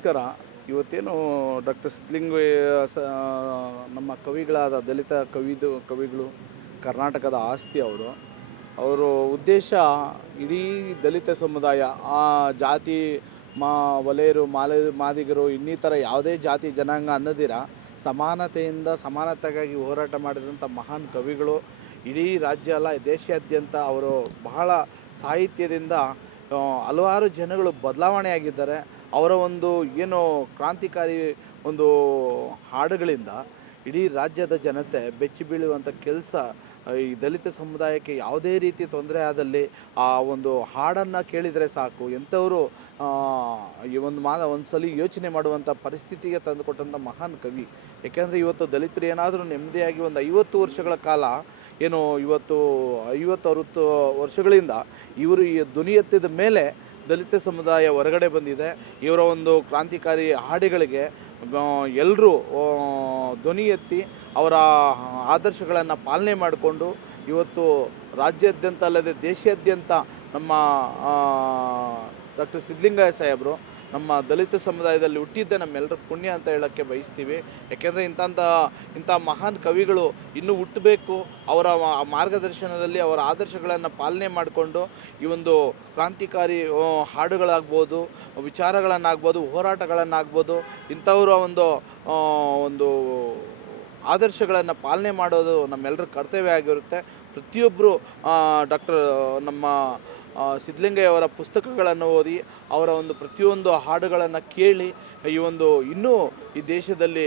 ನಮಸ್ಕಾರ. ಇವತ್ತೇನು ಡಾಕ್ಟರ್ ಸಿದ್ಧಲಿಂಗಯ್ಯ ನಮ್ಮ ಕವಿಗಳಾದ ದಲಿತ ಕವಿಗಳು ಕರ್ನಾಟಕದ ಆಸ್ತಿ ಅವರು. ಅವರು ಉದ್ದೇಶ ಇಡೀ ದಲಿತ ಸಮುದಾಯ, ಆ ಜಾತಿ ವಲಯರು, ಮಾದಿಗರು, ಇನ್ನಿತರ ಯಾವುದೇ ಜಾತಿ ಜನಾಂಗ ಅನ್ನದಿರ ಸಮಾನತೆಯಿಂದ ಸಮಾನತೆಗಾಗಿ ಹೋರಾಟ ಮಾಡಿದಂಥ ಮಹಾನ್ ಕವಿಗಳು. ಇಡೀ ರಾಜ್ಯ ಅಲ್ಲ, ದೇಶಾದ್ಯಂತ ಅವರು ಬಹಳ ಸಾಹಿತ್ಯದಿಂದ ಹಲವಾರು ಜನಗಳು ಬದಲಾವಣೆ ಆಗಿದ್ದಾರೆ. ಅವರ ಒಂದು ಏನು ಕ್ರಾಂತಿಕಾರಿ ಒಂದು ಹಾಡುಗಳಿಂದ ಇಡೀ ರಾಜ್ಯದ ಜನತೆ ಬೆಚ್ಚಿ ಬೀಳುವಂಥ ಕೆಲಸ. ಈ ದಲಿತ ಸಮುದಾಯಕ್ಕೆ ಯಾವುದೇ ರೀತಿ ತೊಂದರೆ ಆದಲ್ಲಿ ಆ ಒಂದು ಹಾಡನ್ನು ಕೇಳಿದರೆ ಸಾಕು, ಎಂಥವರು ಈ ಒಂದು ಸಲ ಯೋಚನೆ ಮಾಡುವಂಥ ಪರಿಸ್ಥಿತಿಗೆ ತಂದುಕೊಟ್ಟಂಥ ಮಹಾನ್ ಕವಿ. ಯಾಕೆಂದರೆ ಇವತ್ತು ದಲಿತರು ಏನಾದರೂ ನೆಮ್ಮದಿಯಾಗಿ ಒಂದು 50 ವರ್ಷಗಳ ಕಾಲ, ಏನು ಇವತ್ತು 50-60 ವರ್ಷಗಳಿಂದ ಇವರು ಈ ಧ್ವನಿ ಎತ್ತಿದ ಮೇಲೆ ದಲಿತ ಸಮುದಾಯ ಹೊರಗಡೆ ಬಂದಿದೆ. ಇವರ ಒಂದು ಕ್ರಾಂತಿಕಾರಿ ಹಾಡುಗಳಿಗೆ ಎಲ್ಲರೂ ಧ್ವನಿ ಎತ್ತಿ ಅವರ ಆದರ್ಶಗಳನ್ನು ಪಾಲನೆ ಮಾಡಿಕೊಂಡು ಇವತ್ತು ರಾಜ್ಯಾದ್ಯಂತ ಅಲ್ಲದೆ ದೇಶಾದ್ಯಂತ ನಮ್ಮ ಡಾಕ್ಟರ್ ಸಿದ್ಧಲಿಂಗಯ್ಯ ಸಾಹೇಬರು ನಮ್ಮ ದಲಿತ ಸಮುದಾಯದಲ್ಲಿ ಹುಟ್ಟಿದ್ದೆ ನಮ್ಮೆಲ್ಲರ ಪುಣ್ಯ ಅಂತ ಹೇಳೋಕ್ಕೆ ಬಯಸ್ತೀವಿ. ಯಾಕೆಂದರೆ ಇಂಥ ಮಹಾನ್ ಕವಿಗಳು ಇನ್ನೂ ಹುಟ್ಟಬೇಕು. ಅವರ ಮಾರ್ಗದರ್ಶನದಲ್ಲಿ ಅವರ ಆದರ್ಶಗಳನ್ನು ಪಾಲನೆ ಮಾಡಿಕೊಂಡು ಈ ಒಂದು ಕ್ರಾಂತಿಕಾರಿ ಹಾಡುಗಳಾಗ್ಬೋದು, ವಿಚಾರಗಳನ್ನಾಗ್ಬೋದು, ಹೋರಾಟಗಳನ್ನಾಗ್ಬೋದು, ಇಂಥವರ ಒಂದು ಆದರ್ಶಗಳನ್ನು ಪಾಲನೆ ಮಾಡೋದು ನಮ್ಮೆಲ್ಲರ ಕರ್ತವ್ಯ ಆಗಿರುತ್ತೆ. ಪ್ರತಿಯೊಬ್ಬರು ನಮ್ಮ ಸಿದ್ಧಲಿಂಗಯ್ಯ ಅವರ ಪುಸ್ತಕಗಳನ್ನು ಓದಿ ಅವರ ಒಂದು ಪ್ರತಿಯೊಂದು ಹಾಡುಗಳನ್ನು ಕೇಳಿ ಇನ್ನೂ ಈ ದೇಶದಲ್ಲಿ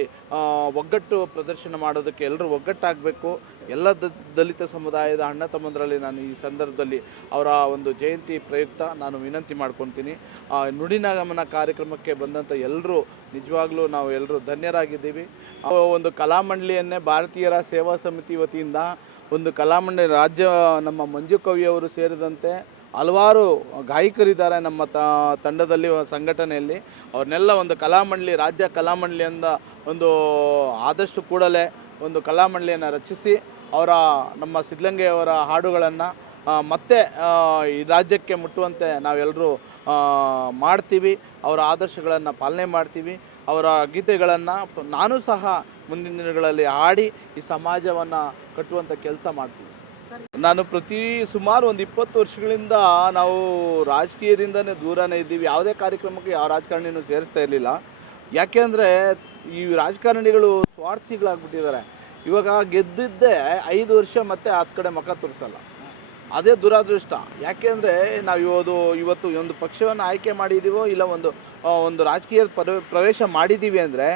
ಒಗ್ಗಟ್ಟು ಪ್ರದರ್ಶನ ಮಾಡೋದಕ್ಕೆ ಎಲ್ಲರೂ ಒಗ್ಗಟ್ಟಾಗಬೇಕು. ಎಲ್ಲ ದಲಿತ ಸಮುದಾಯದ ಅಣ್ಣ ತಮ್ಮಂದರಲ್ಲಿ ನಾನು ಈ ಸಂದರ್ಭದಲ್ಲಿ ಅವರ ಒಂದು ಜಯಂತಿ ಪ್ರಯುಕ್ತ ನಾನು ವಿನಂತಿ ಮಾಡ್ಕೊತೀನಿ. ನುಡಿನಗಮನ ಕಾರ್ಯಕ್ರಮಕ್ಕೆ ಬಂದಂಥ ಎಲ್ಲರೂ ನಿಜವಾಗ್ಲೂ ನಾವು ಎಲ್ಲರೂ ಧನ್ಯರಾಗಿದ್ದೀವಿ. ಒಂದು ಕಲಾಮಂಡಳಿಯನ್ನೇ ಭಾರತೀಯರ ಸೇವಾ ಸಮಿತಿ ವತಿಯಿಂದ ಒಂದು ಕಲಾಮಂಡಳಿ ರಾಜ್ಯ ನಮ್ಮ ಮಂಜು ಕವಿಯವರು ಸೇರಿದಂತೆ ಹಲವಾರು ಗಾಯಕರಿದ್ದಾರೆ ನಮ್ಮ ತಂಡದಲ್ಲಿ, ಸಂಘಟನೆಯಲ್ಲಿ. ಅವ್ರನ್ನೆಲ್ಲ ಒಂದು ಕಲಾಮಂಡಳಿ, ರಾಜ್ಯ ಕಲಾಮಂಡಳಿಯಿಂದ ಆದಷ್ಟು ಕೂಡಲೇ ಒಂದು ಕಲಾಮಂಡಳಿಯನ್ನು ರಚಿಸಿ ನಮ್ಮ ಸಿದ್ಧಲಿಂಗಯ್ಯವರ ಹಾಡುಗಳನ್ನು ಮತ್ತೆ ಈ ರಾಜ್ಯಕ್ಕೆ ಮುಟ್ಟುವಂತೆ ನಾವೆಲ್ಲರೂ ಮಾಡ್ತೀವಿ. ಅವರ ಆದರ್ಶಗಳನ್ನು ಪಾಲನೆ ಮಾಡ್ತೀವಿ. ಅವರ ಗೀತೆಗಳನ್ನು ನಾನು ಸಹ ಮುಂದಿನ ದಿನಗಳಲ್ಲಿ ಹಾಡಿ ಈ ಸಮಾಜವನ್ನು ಕಟ್ಟುವಂಥ ಕೆಲಸ ಮಾಡ್ತೀವಿ. ನಾನು ಸುಮಾರು ಒಂದು 20 ವರ್ಷಗಳಿಂದ ನಾವು ರಾಜಕೀಯದಿಂದನೇ ದೂರನೇ ಇದ್ದೀವಿ. ಯಾವುದೇ ಕಾರ್ಯಕ್ರಮಕ್ಕೆ ಯಾವ ರಾಜಕಾರಣಿನೂ ಸೇರಿಸ್ತಾ ಇರಲಿಲ್ಲ. ಯಾಕೆಂದರೆ ಈ ರಾಜಕಾರಣಿಗಳು ಸ್ವಾರ್ಥಿಗಳಾಗ್ಬಿಟ್ಟಿದ್ದಾರೆ. ಇವಾಗ ಗೆದ್ದಿದ್ದೇ 5 ವರ್ಷ ಮತ್ತೆ 10 ಕಡೆ ಮುಖ ತೋರಿಸಲ್ಲ. ಅದೇ ದುರಾದೃಷ್ಟ. ಯಾಕೆಂದರೆ ನಾವು ಇವತ್ತು ಒಂದು ಪಕ್ಷವನ್ನು ಆಯ್ಕೆ ಮಾಡಿದ್ದೀವೋ ಇಲ್ಲ ಒಂದು ರಾಜಕೀಯ ಪ್ರವೇಶ ಮಾಡಿದ್ದೀವಿ ಅಂದರೆ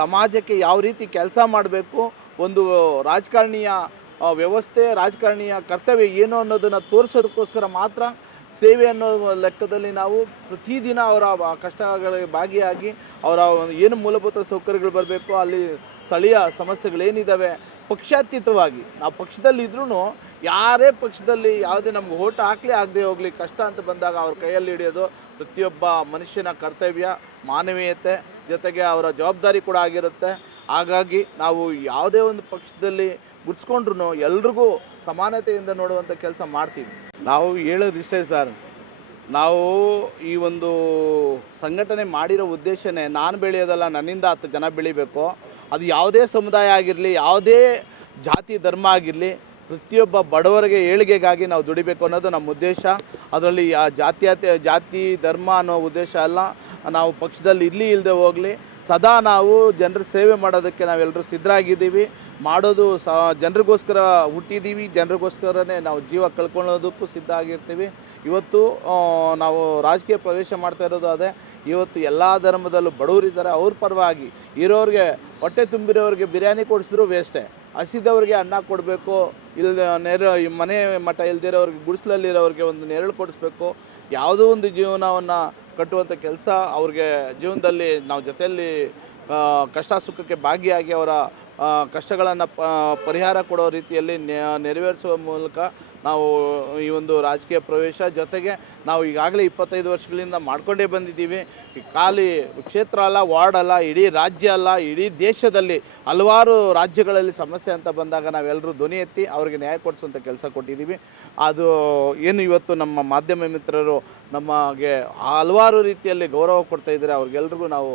ಸಮಾಜಕ್ಕೆ ಯಾವ ರೀತಿ ಕೆಲಸ ಮಾಡಬೇಕು, ಒಂದು ರಾಜಕಾರಣಿಯ ವ್ಯವಸ್ಥೆ, ರಾಜಕಾರಣಿಯ ಕರ್ತವ್ಯ ಏನು ಅನ್ನೋದನ್ನು ತೋರಿಸೋದಕ್ಕೋಸ್ಕರ ಮಾತ್ರ ಸೇವೆ ಅನ್ನೋ ಲೆಕ್ಕದಲ್ಲಿ ನಾವು ಪ್ರತಿದಿನ ಅವರ ಕಷ್ಟಗಳಿಗೆ ಭಾಗಿಯಾಗಿ ಅವರ ಏನು ಮೂಲಭೂತ ಸೌಕರ್ಯಗಳು ಬರಬೇಕು, ಅಲ್ಲಿ ಸ್ಥಳೀಯ ಸಮಸ್ಯೆಗಳೇನಿದ್ದಾವೆ ಪಕ್ಷಾತೀತವಾಗಿ ನಾವು ಪಕ್ಷದಲ್ಲಿದ್ರೂ ಯಾರೇ ಪಕ್ಷದಲ್ಲಿ ಯಾವುದೇ ನಮ್ಗೆ ಓಟ್ ಹಾಕಲಿ ಆಗದೆ ಹೋಗಲಿ, ಕಷ್ಟ ಅಂತ ಬಂದಾಗ ಅವ್ರ ಕೈಯಲ್ಲಿ ಹಿಡಿಯೋದು ಪ್ರತಿಯೊಬ್ಬ ಮನುಷ್ಯನ ಕರ್ತವ್ಯ, ಮಾನವೀಯತೆ ಜೊತೆಗೆ ಅವರ ಜವಾಬ್ದಾರಿ ಕೂಡ ಆಗಿರುತ್ತೆ. ಹಾಗಾಗಿ ನಾವು ಯಾವುದೇ ಒಂದು ಪಕ್ಷದಲ್ಲಿ ಗುರ್ಸ್ಕೊಂಡ್ರು ಎಲ್ರಿಗೂ ಸಮಾನತೆಯಿಂದ ನೋಡುವಂಥ ಕೆಲಸ ಮಾಡ್ತೀವಿ. ನಾವು ಹೇಳೋದಿಷ್ಟೇ ಸರ್, ನಾವು ಈ ಒಂದು ಸಂಘಟನೆ ಮಾಡಿರೋ ಉದ್ದೇಶನೇ ನಾನು ಬೆಳೆಯೋದಲ್ಲ, ನನ್ನಿಂದ 10 ಜನ ಬೆಳಿಬೇಕು. ಅದು ಯಾವುದೇ ಸಮುದಾಯ ಆಗಿರಲಿ, ಯಾವುದೇ ಜಾತಿ ಧರ್ಮ ಆಗಿರಲಿ, ಪ್ರತಿಯೊಬ್ಬ ಬಡವರಿಗೆ ಏಳಿಗೆಗಾಗಿ ನಾವು ದುಡಿಬೇಕು ಅನ್ನೋದು ನಮ್ಮ ಉದ್ದೇಶ. ಅದರಲ್ಲಿ ಜಾತಿ ಧರ್ಮ ಅನ್ನೋ ಉದ್ದೇಶ ಅಲ್ಲ. ನಾವು ಪಕ್ಷದಲ್ಲಿ ಇಲ್ಲದೆ ಹೋಗಲಿ, ಸದಾ ನಾವು ಜನರ ಸೇವೆ ಮಾಡೋದಕ್ಕೆ ನಾವೆಲ್ಲರೂ ಸಿದ್ಧರಾಗಿದ್ದೀವಿ. ಮಾಡೋದು ಜನರಿಗೋಸ್ಕರ ಹುಟ್ಟಿದ್ದೀವಿ, ಜನರಿಗೋಸ್ಕರನೇ ನಾವು ಜೀವ ಕಳ್ಕೊಳ್ಳೋದಕ್ಕೂ ಸಿದ್ಧ ಆಗಿರ್ತೀವಿ. ಇವತ್ತು ನಾವು ರಾಜಕೀಯ ಪ್ರವೇಶ ಮಾಡ್ತಾ ಇರೋದು ಅದೇ. ಇವತ್ತು ಎಲ್ಲ ಧರ್ಮದಲ್ಲೂ ಬಡವರಿದ್ದಾರೆ, ಅವ್ರ ಪರವಾಗಿ ಇರೋರಿಗೆ, ಹೊಟ್ಟೆ ತುಂಬಿರೋರಿಗೆ ಬಿರಿಯಾನಿ ಕೊಡಿಸಿದ್ರು ವೇಸ್ಟೇ. ಹಸಿದವ್ರಿಗೆ ಅನ್ನ ಕೊಡಬೇಕು, ಮನೆ ಮಠ ಇಲ್ದಿರೋರಿಗೆ, ಗುಡಿಸಲಲ್ಲಿರೋರಿಗೆ ಒಂದು ನೆರಳು ಕೊಡಿಸ್ಬೇಕು. ಯಾವುದೋ ಒಂದು ಜೀವನವನ್ನು ಕಟ್ಟುವಂಥ ಕೆಲಸ ಅವ್ರಿಗೆ ಜೀವನದಲ್ಲಿ ನಾವು ಜೊತೆಯಲ್ಲಿ ಕಷ್ಟ ಸುಖಕ್ಕೆ ಭಾಗಿಯಾಗಿ ಅವರ ಕಷ್ಟಗಳನ್ನು ಪರಿಹಾರ ಕೊಡೋ ರೀತಿಯಲ್ಲಿ ನೆರವೇರಿಸುವ ಮೂಲಕ ನಾವು ಈ ಒಂದು ರಾಜಕೀಯ ಪ್ರವೇಶ, ಜೊತೆಗೆ ನಾವು ಈಗಾಗಲೇ 25 ವರ್ಷಗಳಿಂದ ಮಾಡ್ಕೊಂಡೇ ಬಂದಿದ್ದೀವಿ. ಈ ಖಾಲಿ ಕ್ಷೇತ್ರ ಅಲ್ಲ, ವಾರ್ಡ್ ಅಲ್ಲ, ಇಡೀ ರಾಜ್ಯ ಅಲ್ಲ, ಇಡೀ ದೇಶದಲ್ಲಿ ಹಲವಾರು ರಾಜ್ಯಗಳಲ್ಲಿ ಸಮಸ್ಯೆ ಅಂತ ಬಂದಾಗ ನಾವೆಲ್ಲರೂ ಧ್ವನಿ ಎತ್ತಿ ಅವ್ರಿಗೆ ನ್ಯಾಯ ಕೊಡಿಸುವಂಥ ಕೆಲಸ ಕೊಟ್ಟಿದ್ದೀವಿ. ಅದು ಏನು ಇವತ್ತು ನಮ್ಮ ಮಾಧ್ಯಮ ಮಿತ್ರರು ನಮಗೆ ಹಲವಾರು ರೀತಿಯಲ್ಲಿ ಗೌರವ ಕೊಡ್ತಾ ಇದ್ದಾರೆ, ಅವ್ರಿಗೆಲ್ರಿಗೂ ನಾವು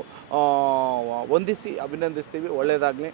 ವಂದಿಸಿ ಅಭಿನಂದಿಸ್ತೀವಿ. ಒಳ್ಳೆಯದಾಗಲಿ.